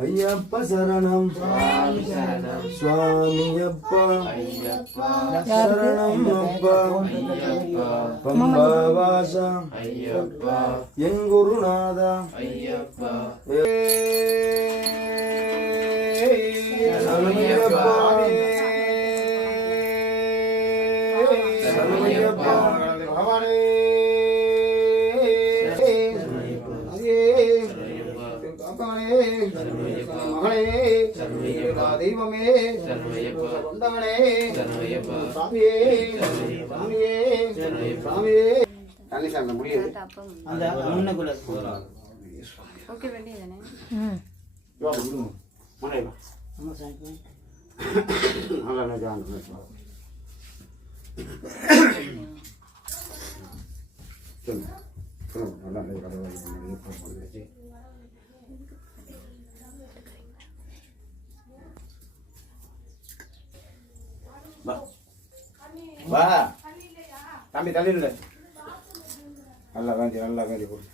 ஐயப்ப சரணம் சுவாமி அப்பா சரணம் அப்பா பம்பாவாசா என் குருநாதா சரணமையப்பா சரணமையப்பா தெய்வமே கொண்டவனே சாமியே சாமியே சாமியே தண்ணி சாப்பிட முடியாது அந்த முன்னக்குள்ள ஓகே வேண்டியதானே வா விடு மனை வா நம்ம சாமி நல்லா நான் ஜான் चल चलो நல்லா இல்லை கடவுளே வா வா தம்பி தள்ளி இல்லை நல்லா வேண்டி போடு